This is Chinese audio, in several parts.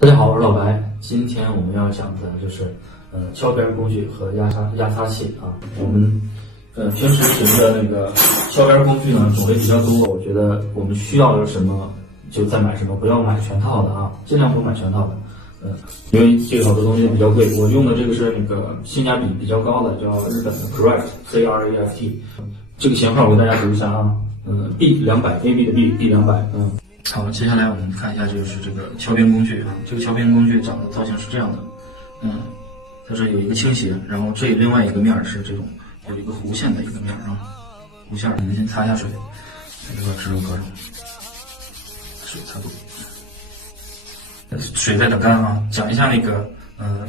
大家好，我是老白。今天我们要讲的就是敲边工具和压擦器啊。我们平时使用的那个敲边工具呢种类比较多，我觉得我们需要什么就再买什么，不要买全套的啊，尽量不买全套的。因为这个好多东西比较贵，我用的这个是那个性价比比较高的，叫日本的 Craft C-R-A-F-T。这个型号我给大家读一下啊，B200 AB 的 B200。好，接下来我们看一下，就是这个敲边工具啊。这个敲边工具长的造型是这样的，它是有一个倾斜，然后这另外一个面是这种有一个弧线的一个面啊，弧线。我们先擦一下水，在这个指头格上，水擦多，水在等干啊。讲一下那个，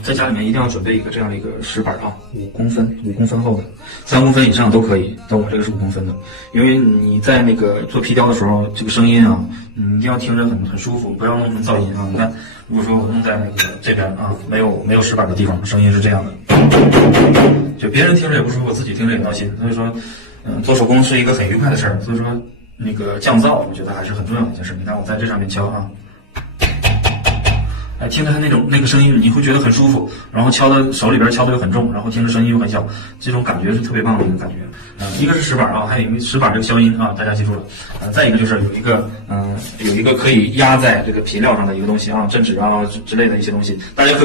在家里面一定要准备一个这样的一个石板啊，5公分厚的，3公分以上都可以，但我这个是5公分的，因为你在那个做皮雕的时候，这个声音啊，你一定要听着很舒服，不要弄什么噪音啊。你看，如果说我弄在那个这边啊，没有石板的地方，声音是这样的，就别人听着也不舒服，我自己听着也闹心。所以说，做手工是一个很愉快的事儿，所以说那个降噪，我觉得还是很重要的一件事。你看我在这上面敲啊。听着它那个声音，你会觉得很舒服，然后手里边敲的又很重，然后听着声音又很小，这种感觉是特别棒的一个感觉。一个是石板啊，还有一个石板这个消音啊，大家记住了。再一个就是有一个可以压在这个皮料上的一个东西啊，镇纸啊之类的一些东西。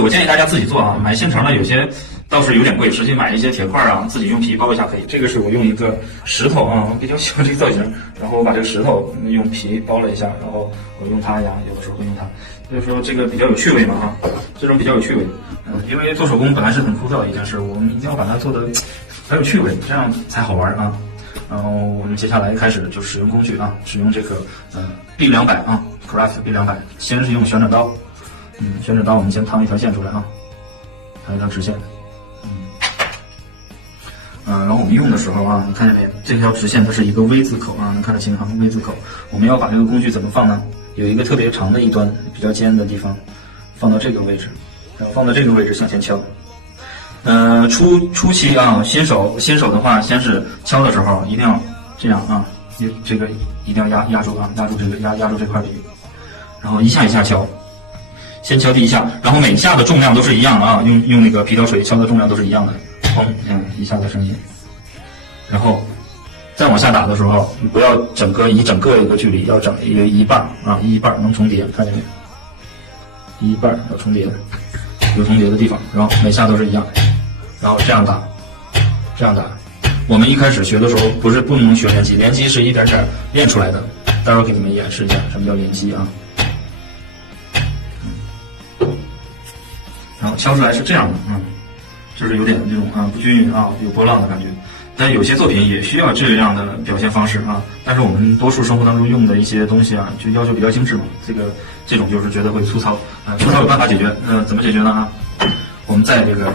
我建议大家自己做啊，买现成的有些倒是有点贵，实际买一些铁块啊，自己用皮包一下可以。这个是我用一个石头啊，我比较喜欢这个造型，然后我把这个石头用皮包了一下，然后我用它压，有的时候会用它。所以说这个比较有趣味嘛哈，这种比较有趣味，因为做手工本来是很枯燥的一件事，我们一定要把它做得很有趣味，这样才好玩啊。然后我们接下来开始就使用工具啊，使用这个B200啊 ，Craft B200，先是用旋转刀，旋转刀我们先趟一条线出来啊，趟一条直线，然后我们用的时候啊，你看见没？这条直线它是一个 V 字口啊，能看得清哈 ，V 字口。我们要把这个工具怎么放呢？有一个特别长的一端，比较尖的地方，放到这个位置，然后放到这个位置向前敲。初期啊，新手的话，先是敲的时候一定要这样啊，这个一定要压住啊，压住这块皮，然后一下一下敲，先敲第一下，然后每下的重量都是一样的啊，用那个皮条锤敲的重量都是一样的，砰，一下的声音，然后再往下打的时候，你不要以整个一个距离，要整一半啊，一半能重叠，看见没？一半要重叠，有重叠的地方，然后每下都是一样，然后这样打。我们一开始学的时候不能学连击，连击是一点点练出来的，待会儿给你们演示一下什么叫连击啊。然后敲出来是这样的，就是有点这种不均匀啊，有波浪的感觉。但有些作品也需要这样的表现方式啊，但是我们多数生活当中用的一些东西啊，就要求比较精致嘛。这种就是觉得会粗糙啊，粗糙有办法解决。怎么解决呢啊？我们在这个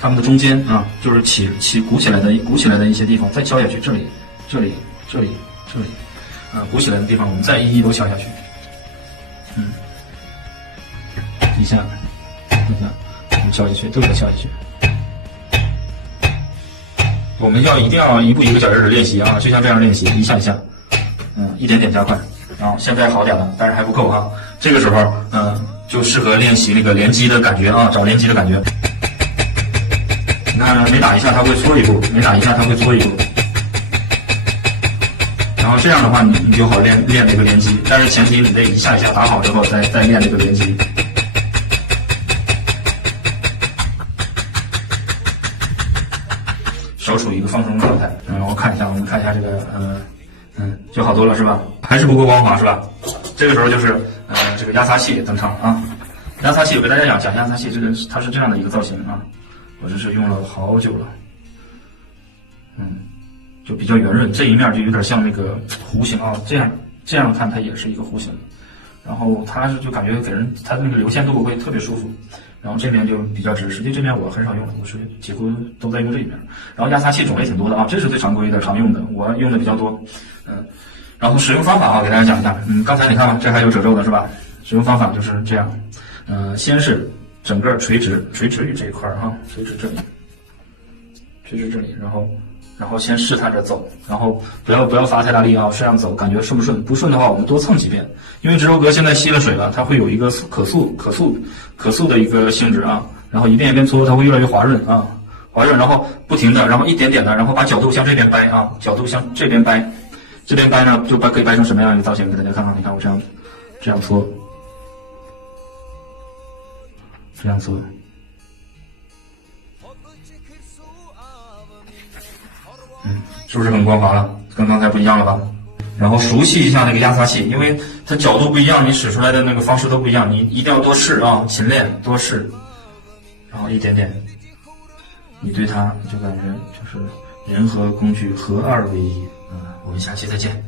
它们的中间啊，就是鼓起来的一些地方，再敲下去，这里，鼓起来的地方我们再一都敲下去，一下，敲下去，都给它敲下去。我们一定要一步一个脚印的练习啊，就像这样练习，一下一下，一点点加快。然后现在好点了，但是还不够啊。这个时候，就适合练习那个连击的感觉啊，找连击的感觉。你看，每打一下它会缩一步，然后这样的话，你就好练这个连击。但是前提你得一下一下打好之后，再练这个连击。手处于一个放松的状态，然后我们看一下这个，就好多了是吧？还是不够光滑是吧？这个时候就是这个压擦器登场啊。压擦器我给大家讲压擦器，它是这样的一个造型啊，我这是用了好久了，就比较圆润，这一面就有点像那个弧形啊，这样看它也是一个弧形，然后它就感觉给人它那个流线度会特别舒服。然后这面就比较直，实际这面我很少用，我是几乎都在用这一面。然后压擦器种类挺多的啊，这是最常规的、常用的，我用的比较多。然后使用方法啊，给大家讲一下。刚才你看吧，这还有褶皱的是吧？使用方法就是这样。先是整个垂直于这一块啊，垂直这里，然后然后先试探着走，然后不要发太大力啊，这样走感觉顺不顺？不顺的话，我们多蹭几遍，因为直流格现在吸了水了，它会有一个可塑的一个性质啊，然后一遍一遍搓，它会越来越滑润啊，滑润，然后不停的，然后一点点的，然后把角度向这边掰啊，角度向这边掰，这边掰呢就可以掰成什么样一个造型给大家看看，你看我这样搓，这样搓。是不是很光滑了？跟刚才不一样了吧？然后熟悉一下那个压擦器，因为它角度不一样，你使出来的那个方式都不一样，你一定要多试啊，勤练多试，然后一点点，你对它就感觉就是人和工具合二为一。我们下期再见。